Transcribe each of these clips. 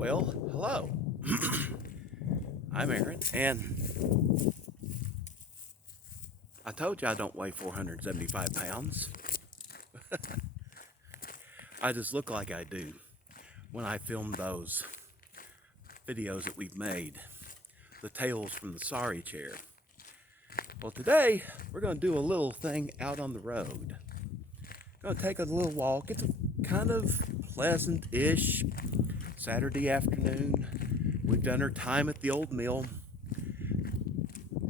Well, hello. I'm Aaron, and I told you I don't weigh 475 pounds. I just look like I do when I film those videos that we've made, the tales from the sorry chair. Well, today we're going to do a little thing out on the road. Going to take a little walk. It's a kind of pleasant-ish Saturday afternoon. We've done our time at the old mill,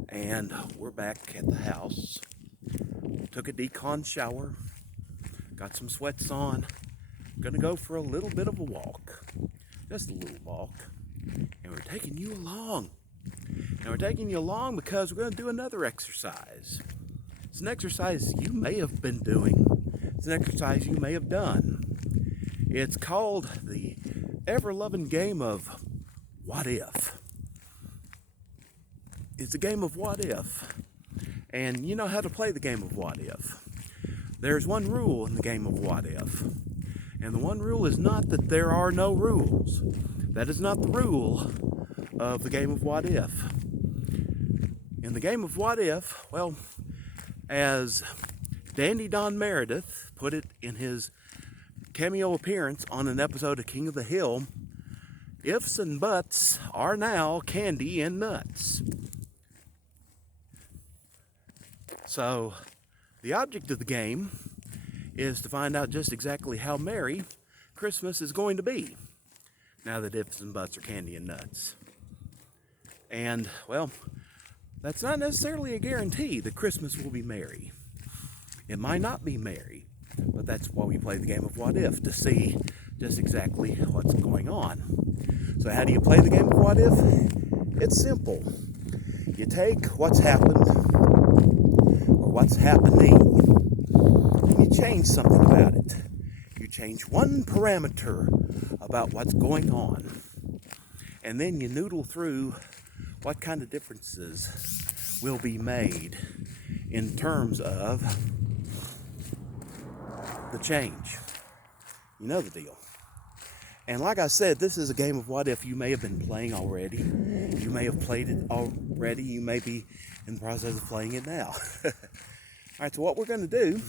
and we're back at the house. Took a decon shower, got some sweats on. Gonna go for a little bit of a walk, just a little walk, and we're taking you along. And we're taking you along because we're gonna do another exercise. It's an exercise you may have been doing. It's an exercise you may have done. It's called the ever-loving game of what if. It's a game of what if. And you know how to play the game of what if. There's one rule in the game of what if. And the one rule is not that there are no rules. That is not the rule of the game of what if. In the game of what if, well, as Dandy Don Meredith put it in his cameo appearance on an episode of King of the Hill, ifs and buts are now candy and nuts. So, the object of the game is to find out just exactly how merry Christmas is going to be, now that ifs and buts are candy and nuts. And, well, that's not necessarily a guarantee that Christmas will be merry. It might not be merry, but that's why we play the game of what if, to see just exactly what's going on. So how do you play the game of what if? It's simple. You take what's happened, or what's happening, and you change something about it. You change one parameter about what's going on, and then you noodle through what kind of differences will be made in terms of the change. You know the deal. And like I said, this is a game of what if you may have been playing already. You may have played it already. You may be in the process of playing it now. All right, so what we're going to do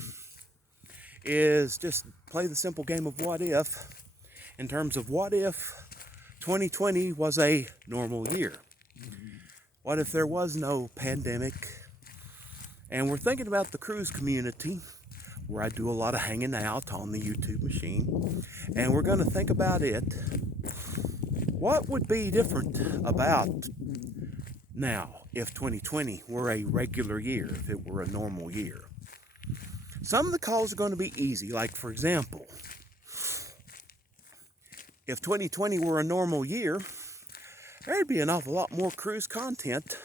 is just play the simple game of what if in terms of what if 2020 was a normal year. What if there was no pandemic? And we're thinking about the cruise community, where I do a lot of hanging out on the YouTube machine. And we're going to think about it. What would be different about now if 2020 were a regular year, if it were a normal year? Some of the calls are going to be easy. Like, for example, if 2020 were a normal year, there'd be an awful lot more cruise content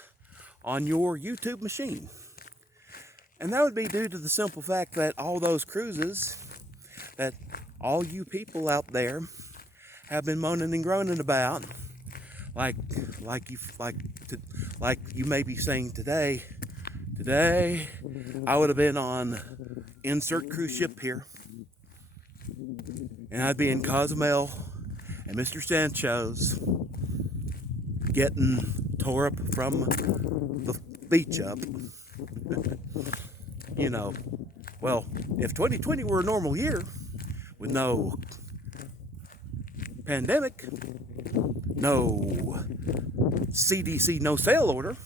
on your YouTube machine. And that would be due to the simple fact that all those cruises that all you people out there have been moaning and groaning about, like you may be saying today I would have been on insert cruise ship here, and I'd be in Cozumel and Mr. Sancho's getting tore up from the beach up. You know, well, if 2020 were a normal year with no pandemic, no CDC no sale order,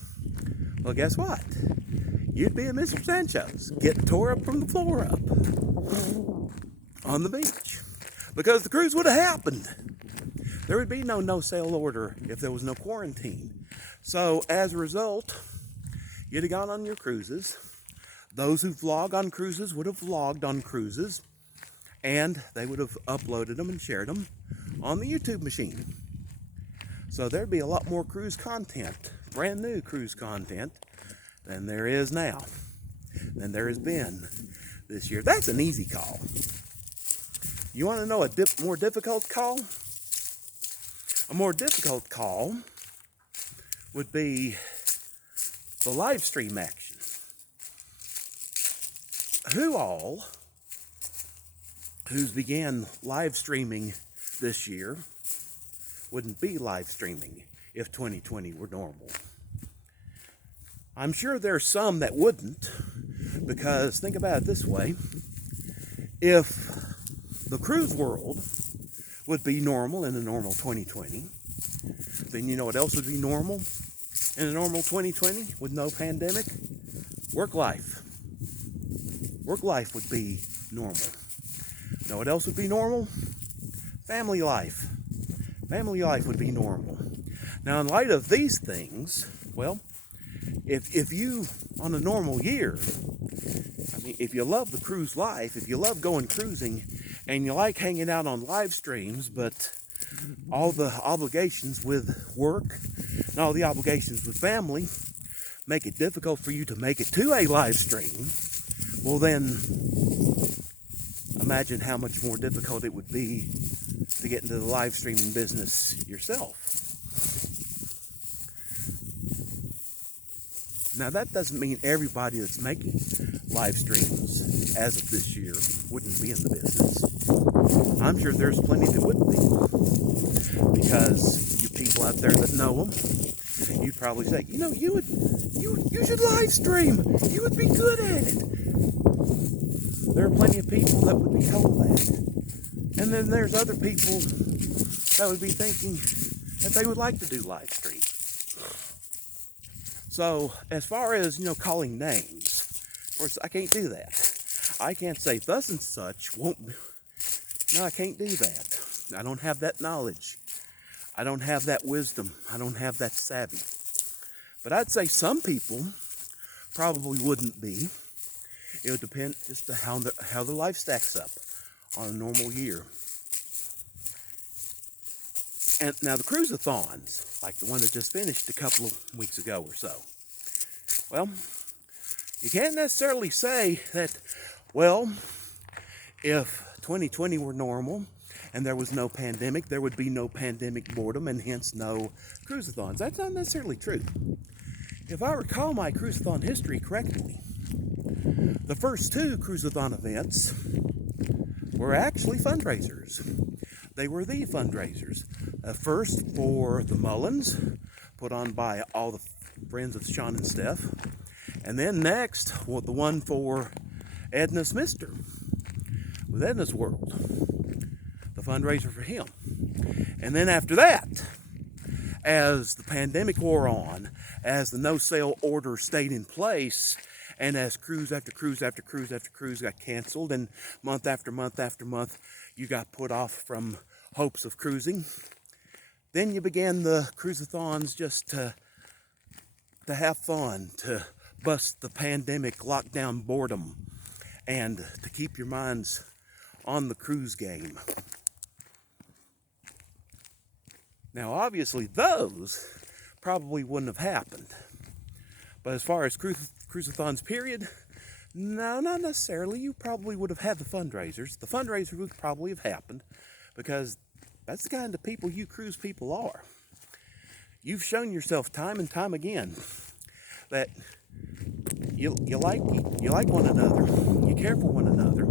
well, guess what? You'd be at Mr. Sancho's getting tore up from the floor up on the beach, because the cruise would have happened. There would be no sale order if there was no quarantine. So as a result, you'd have gone on your cruises. Those who vlog on cruises would have vlogged on cruises, and they would have uploaded them and shared them on the YouTube machine. So there'd be a lot more cruise content, brand new cruise content, than there is now, than there has been this year. That's an easy call. You want to know a more difficult call? A more difficult call would be the live stream action. Who's began live streaming this year wouldn't be live streaming if 2020 were normal. I'm sure there's some that wouldn't, because think about it this way. If the cruise world would be normal in a normal 2020, then you know what else would be normal in a normal 2020 with no pandemic? Work life. Work life would be normal. Know what else would be normal? Family life. Family life would be normal. Now, in light of these things, well, if you, on a normal year, I mean, if you love the cruise life, if you love going cruising, and you like hanging out on live streams, but all the obligations with work and all the obligations with family make it difficult for you to make it to a live stream, well then, imagine how much more difficult it would be to get into the live streaming business yourself. Now, that doesn't mean everybody that's making live streams as of this year wouldn't be in the business. I'm sure there's plenty that would be, because you people out there that know them, you'd probably say, you know, you should live stream. You would be good at it. There are plenty of people that would be told that. And then there's other people that would be thinking that they would like to do live stream. So, as far as, calling names, of course, I can't do that. I can't say thus and such won't be. No, I can't do that. I don't have that knowledge. I don't have that wisdom. I don't have that savvy. But I'd say some people probably wouldn't be. It would depend just to how the life stacks up on a normal year. And now the cruise-a-thons, like the one that just finished a couple of weeks ago or so, well, you can't necessarily say that, well, if 2020 were normal and there was no pandemic, there would be no pandemic boredom and hence no cruise-a-thons. That's not necessarily true. If I recall my cruise-a-thon history correctly, the first two cruise-a-thon events were actually fundraisers. They were the fundraisers. First for the Mullins, put on by all the friends of Sean and Steph. And then next, the one for Edna's Mister, with Edna's World, the fundraiser for him. And then after that, as the pandemic wore on, as the no-sail order stayed in place, and as cruise after cruise after cruise after cruise got canceled, and month after month after month, you got put off from hopes of cruising, then you began the cruise-a-thons just to have fun, to bust the pandemic lockdown boredom, and to keep your minds on the cruise game. Now, obviously, those probably wouldn't have happened. But as far as cruise-a-thons period, no, not necessarily. You probably would have had the fundraisers. The fundraiser would probably have happened because that's the kind of people you cruise people are. You've shown yourself time and time again that you like one another, you care for one another,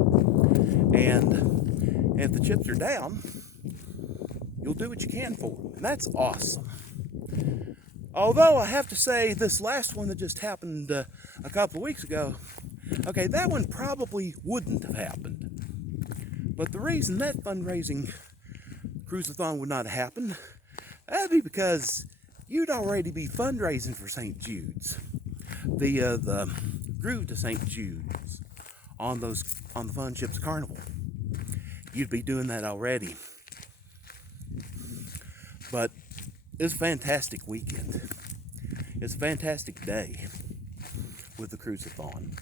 and if the chips are down, you'll do what you can for them. And that's awesome. Although I have to say, this last one that just happened a couple of weeks ago, okay, that one probably wouldn't have happened. But the reason that fundraising cruise-a-thon would not happen, that'd be because you'd already be fundraising for St. Jude's. The Groove to St. Jude's on the Fun Ships Carnival. You'd be doing that already. But it's a fantastic weekend. It's a fantastic day with the cruise-a-thon.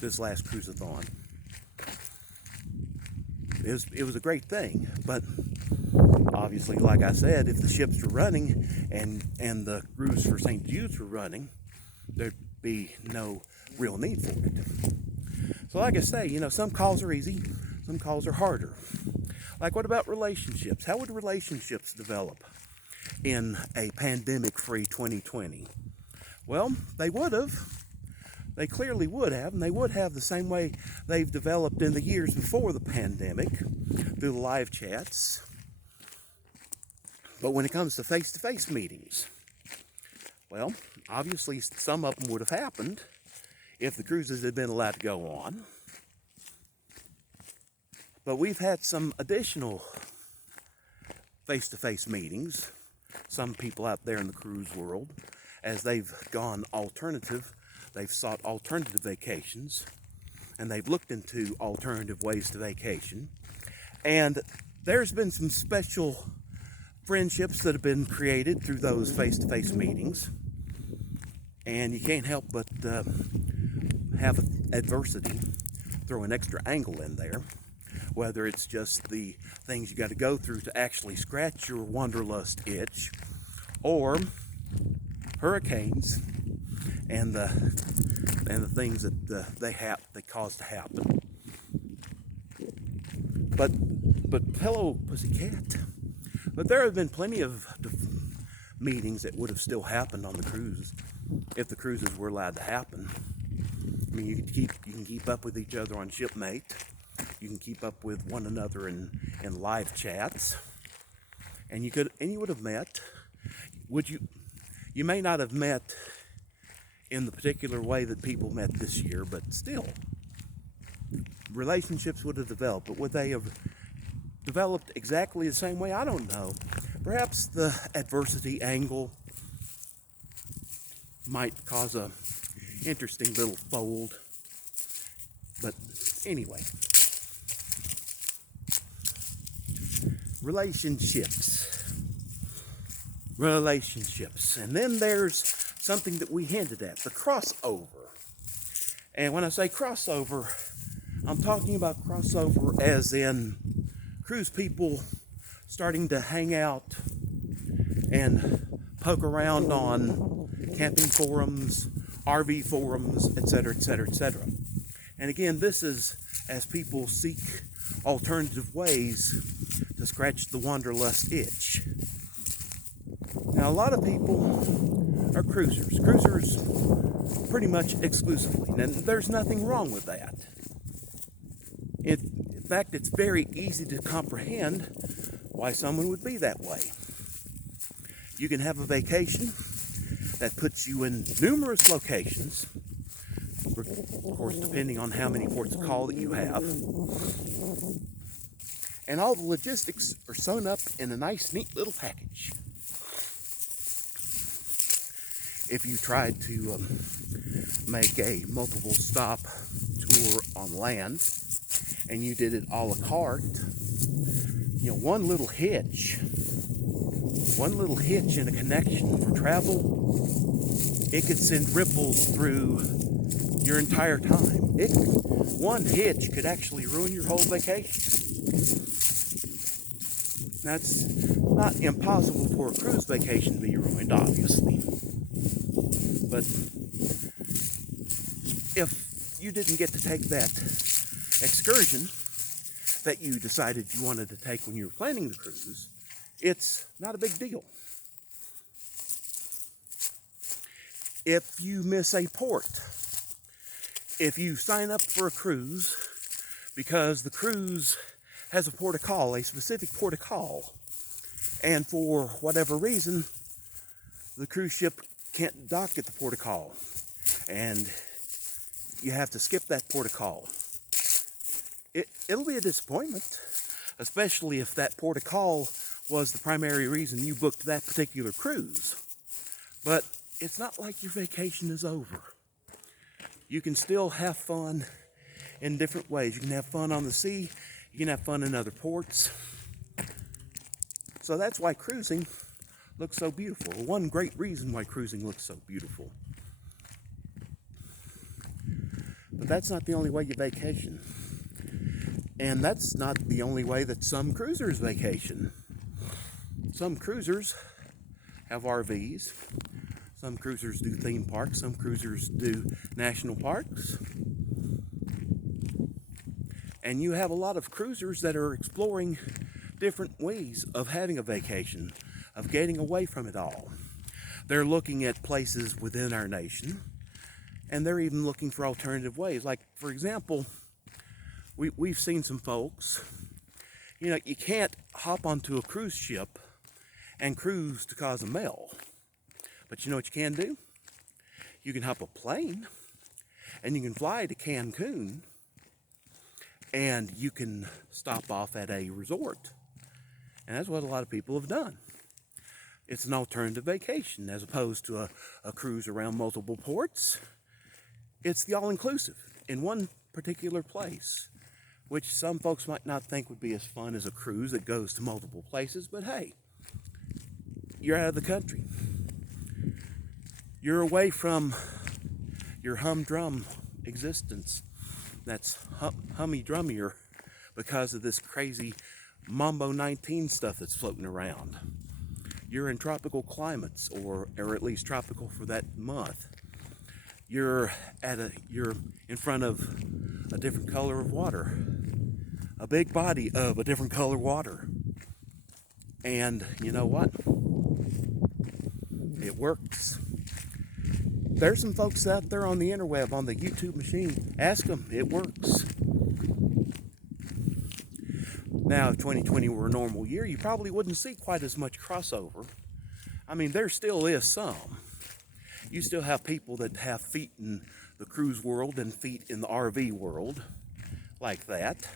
This last cruise-a-thon. It was a great thing, but obviously, like I said, if the ships were running and the grooves for St. Jude's were running, there'd be no real need for it. So like I say, some calls are easy, some calls are harder. Like, what about relationships? How would relationships develop in a pandemic-free 2020? Well, they would have. They clearly would have, and they would have the same way they've developed in the years before the pandemic, through the live chats, But when it comes to face-to-face meetings, well, obviously some of them would have happened if the cruises had been allowed to go on. But we've had some additional face-to-face meetings, some people out there in the cruise world, as they've gone alternative, they've sought alternative vacations, and they've looked into alternative ways to vacation. And there's been some special friendships that have been created through those face-to-face meetings. And you can't help but have adversity, throw an extra angle in there, whether it's just the things you got to go through to actually scratch your wanderlust itch, or hurricanes and the things that they cause to happen. But hello, pussycat. But there have been plenty of meetings that would have still happened on the cruise if the cruises were allowed to happen. I mean, you can keep up with each other on Shipmate. You can keep up with one another in live chats, and you would have met. You may not have met in the particular way that people met this year, but still, relationships would have developed. But would they have developed exactly the same way? I don't know. Perhaps the adversity angle might cause a interesting little fold. But anyway, relationships. And then there's something that we hinted at, the crossover. And when I say crossover, I'm talking about crossover as in cruise people starting to hang out and poke around on camping forums, RV forums, etc., etc., etc. And again, this is as people seek alternative ways to scratch the wanderlust itch. Now, a lot of people are cruisers pretty much exclusively, and there's nothing wrong with that. In fact, it's very easy to comprehend why someone would be that way. You can have a vacation that puts you in numerous locations, of course, depending on how many ports of call that you have. And all the logistics are sewn up in a nice, neat little package. If you tried to make a multiple stop tour on land and you did it a la carte, one little hitch in a connection for travel, it could send ripples through your entire time. One hitch could actually ruin your whole vacation. That's not impossible for a cruise vacation to be ruined, obviously. But if you didn't get to take that excursion that you decided you wanted to take when you were planning the cruise, it's not a big deal. If you miss a port, if you sign up for a cruise because the cruise has a port of call, a specific port of call, and for whatever reason, the cruise ship can't dock at the port of call, and you have to skip that port of call. It'll be a disappointment, especially if that port of call was the primary reason you booked that particular cruise. But it's not like your vacation is over. You can still have fun in different ways. You can have fun on the sea, you can have fun in other ports. So that's why cruising looks so beautiful. One great reason why cruising looks so beautiful. But that's not the only way you vacation. And that's not the only way that some cruisers vacation. Some cruisers have RVs. Some cruisers do theme parks. Some cruisers do national parks. And you have a lot of cruisers that are exploring different ways of having a vacation, of getting away from it all. They're looking at places within our nation, and they're even looking for alternative ways. Like, for example, we've seen some folks, you can't hop onto a cruise ship and cruise to Cozumel. But you know what you can do? You can hop a plane and you can fly to Cancun and you can stop off at a resort. And that's what a lot of people have done. It's an alternative vacation as opposed to a cruise around multiple ports. It's the all-inclusive in one particular place, which some folks might not think would be as fun as a cruise that goes to multiple places, but hey, you're out of the country. You're away from your humdrum existence that's hummy-drummier because of this crazy Mambo 19 stuff that's floating around. You're in tropical climates, or at least tropical for that month. You're in front of a different color of water, a big body of a different color water. And you know what? It works. There's some folks out there on the interweb, on the YouTube machine. Ask them, it works. Now, if 2020 were a normal year, you probably wouldn't see quite as much crossover. I mean, there still is some. You still have people that have feet in the cruise world and feet in the RV world, like that.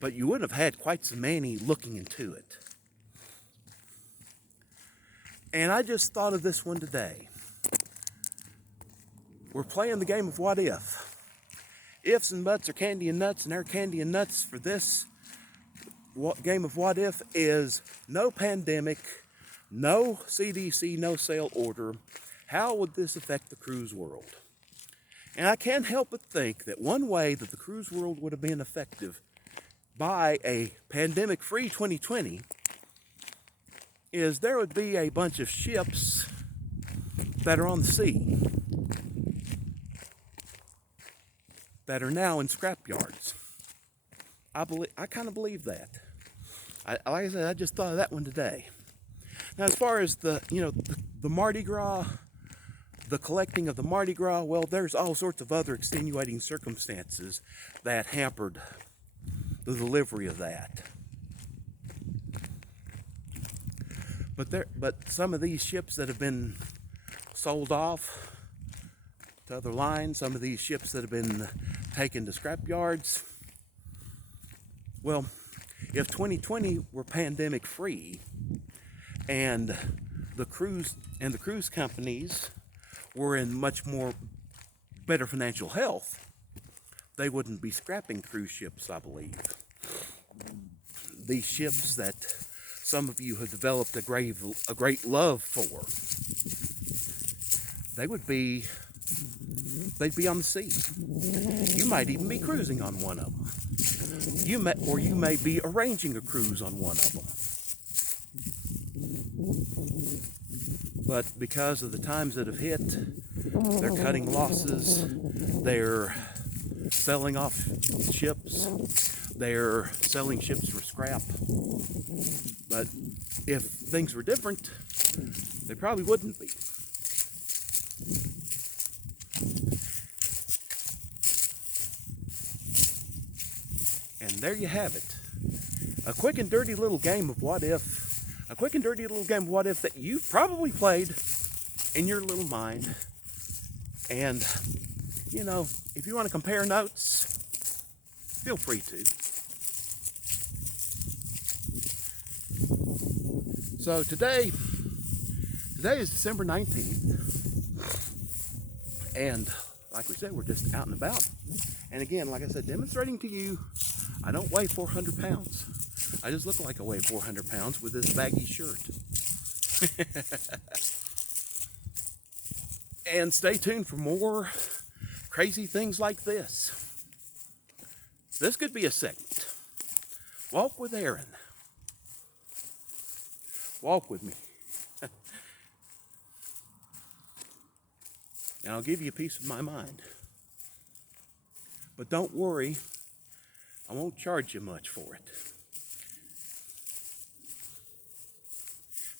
But you would have had quite so many looking into it. And I just thought of this one today. We're playing the game of what if. Ifs and buts are candy and nuts, and our candy and nuts for this game of what if is no pandemic, no CDC, no sale order. How would this affect the cruise world? And I can't help but think that one way that the cruise world would have been effective by a pandemic-free 2020 is there would be a bunch of ships that are on the sea that are now in scrapyards. I kind of believe that. Like I said, I just thought of that one today. Now, as far as the Mardi Gras, the collecting of the Mardi Gras, well, there's all sorts of other extenuating circumstances that hampered the delivery of that. But some of these ships that have been sold off to other lines, some of these ships that have been taken to scrapyards, well, if 2020 were pandemic free and the cruise companies were in much more better financial health, they wouldn't be scrapping cruise ships, I believe. These ships that some of you have developed a great love for, they'd be on the sea. You might even be cruising on one of them. You may be arranging a cruise on one of them. But because of the times that have hit, they're cutting losses, they're selling off ships, they're selling ships for scrap. But if things were different, they probably wouldn't be. And there you have it. A quick and dirty little game of what if. A quick and dirty little game of what if that you've probably played in your little mind. And, if you want to compare notes, feel free to. So today is December 19th. And like we said, we're just out and about. And again, like I said, demonstrating to you, I don't weigh 400 pounds. I just look like I weigh 400 pounds with this baggy shirt. And stay tuned for more crazy things like this. This could be a segment. Walk with Aaron. Walk with me. And I'll give you a piece of my mind. But don't worry, I won't charge you much for it.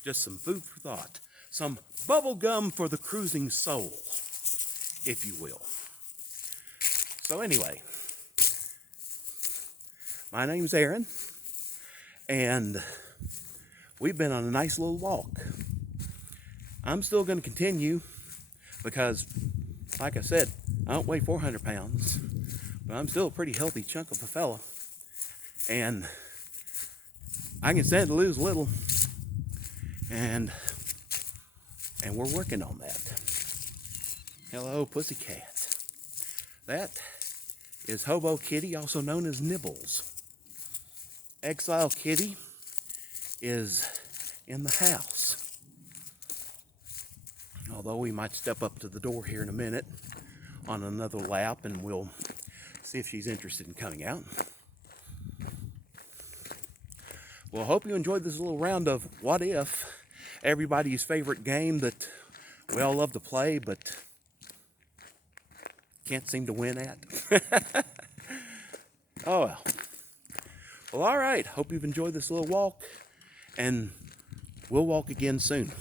Just some food for thought. Some bubble gum for the cruising soul, if you will. So anyway, my name's Aaron, and we've been on a nice little walk. I'm still going to continue because, like I said, I don't weigh 400 pounds, but I'm still a pretty healthy chunk of a fella. And I can stand to lose a little, and we're working on that. Hello, pussycat. That is Hobo Kitty, also known as Nibbles. Exile Kitty is in the house. Although we might step up to the door here in a minute on another lap, and we'll see if she's interested in coming out. Well, I hope you enjoyed this little round of What If, everybody's favorite game that we all love to play, but can't seem to win at. Oh well. Well, all right. Hope you've enjoyed this little walk, and we'll walk again soon.